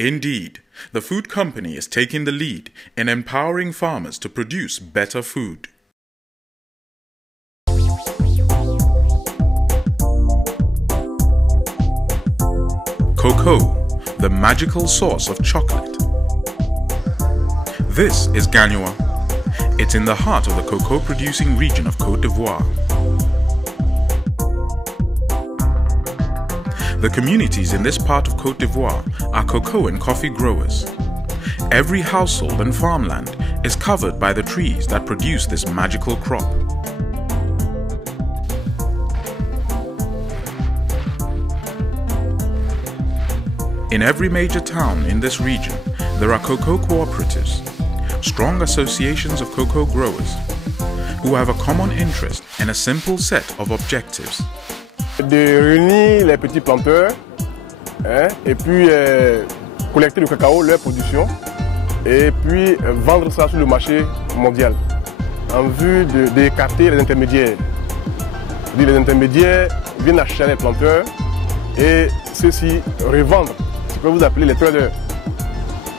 Indeed, the food company is taking the lead in empowering farmers to produce better food. Cocoa, the magical source of chocolate. This is Gagnoa. It's in the heart of the cocoa-producing region of Côte d'Ivoire. The communities in this part of Côte d'Ivoire are cocoa and coffee growers. Every household and farmland is covered by the trees that produce this magical crop. In every major town in this region, there are cocoa cooperatives, strong associations of cocoa growers, who have a common interest and a simple set of objectives. De réunir les petits planteurs et puis collecter le cacao, leur production, et puis vendre ça sur le marché mondial en vue d'écarter les intermédiaires. Les intermédiaires viennent acheter les planteurs et ceux-ci revendent, ce que vous appelez les traders.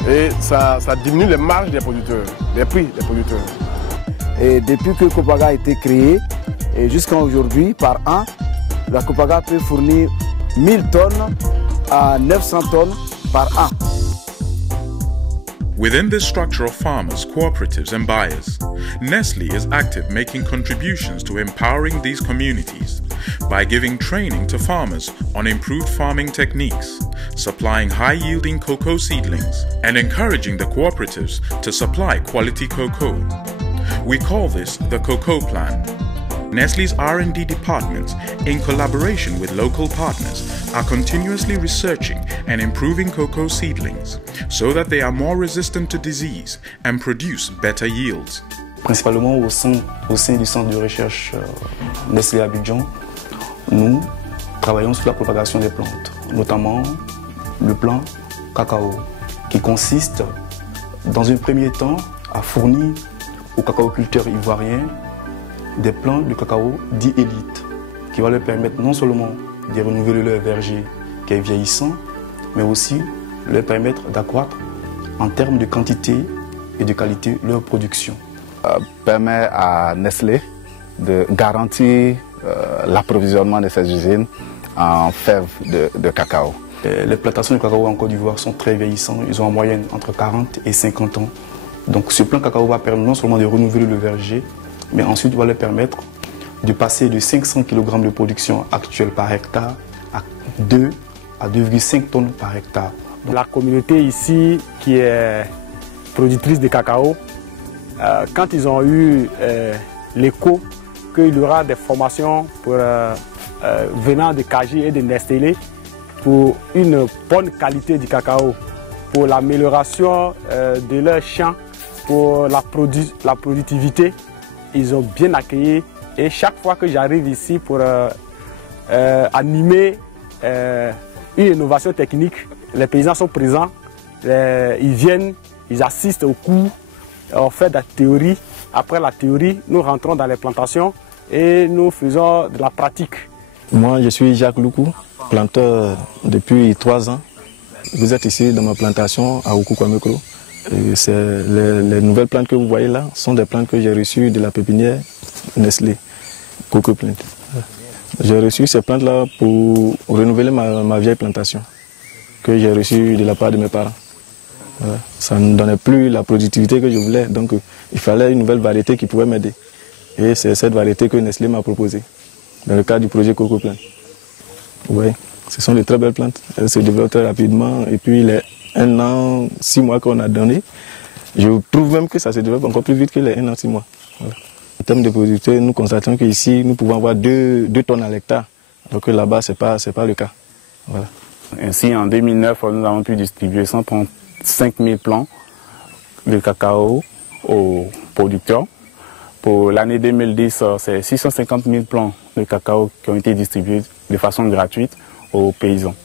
Et ça diminue les marges des producteurs, les prix des producteurs. Et depuis que Copaga a été créé, jusqu'à aujourd'hui, par an, la Copaga peut fournir 1000 tonnes à 900 tonnes par an. Within this structure of farmers, cooperatives and buyers, Nestlé is active making contributions to empowering these communities by giving training to farmers on improved farming techniques, supplying high-yielding cocoa seedlings, and encouraging the cooperatives to supply quality cocoa. We call this the Cocoa Plan. Nestlé's R&D departments, in collaboration with local partners, are continuously researching and improving cocoa seedlings so that they are more resistant to disease and produce better yields. Principalement au sein du centre de recherche Nestlé Abidjan, nous travaillons sur la propagation des plantes, notamment le plan cacao, qui consiste dans un premier temps à fournir aux cacaoculteurs ivoiriens des plants de cacao dits élites, qui va leur permettre non seulement de renouveler leur verger qui est vieillissant, mais aussi leur permettre d'accroître en termes de quantité et de qualité leur production. Permet à Nestlé de garantir l'approvisionnement de ces usines en fèves de cacao. Les plantations de cacao en Côte d'Ivoire sont très vieillissantes, ils ont en moyenne entre 40 et 50 ans. Donc ce plan cacao va permettre non seulement de renouveler le verger, mais ensuite va leur permettre de passer de 500 kg de production actuelle par hectare à 2 à 2,5 tonnes par hectare. Donc, la communauté ici qui est productrice de cacao, quand ils ont eu l'écho qu'il y aura des formations venant de KG et de Nestlé pour une bonne qualité du cacao, pour l'amélioration de leurs champs, pour la productivité, ils ont bien accueilli. Et chaque fois que j'arrive ici pour animer une innovation technique, les paysans sont présents, ils viennent, ils assistent au cours, on fait de la théorie. Après la théorie, nous rentrons dans les plantations et nous faisons de la pratique. Moi, je suis Jacques Loukou, planteur depuis 3 ans. Vous êtes ici dans ma plantation à Oukoukwamekro. Les nouvelles plantes que vous voyez là sont des plantes que j'ai reçues de la pépinière Nestlé, Coco Plant. J'ai reçu ces plantes-là pour renouveler ma vieille plantation que j'ai reçue de la part de mes parents. Voilà. Ça ne donnait plus la productivité que je voulais, donc il fallait une nouvelle variété qui pouvait m'aider. Et c'est cette variété que Nestlé m'a proposée dans le cadre du projet Coco Plant. Ouais, ce sont de très belles plantes, elles se développent très rapidement et puis les 1 an, 6 mois qu'on a donné, je trouve même que ça se développe encore plus vite que les 1 an, 6 mois. Voilà. En termes de productivité, nous constatons qu'ici, nous pouvons avoir 2 tonnes à l'hectare, alors que là-bas, ce n'est pas le cas. Voilà. Ainsi, en 2009, nous avons pu distribuer 135 000 plants de cacao aux producteurs. Pour l'année 2010, c'est 650 000 plants de cacao qui ont été distribués de façon gratuite aux paysans.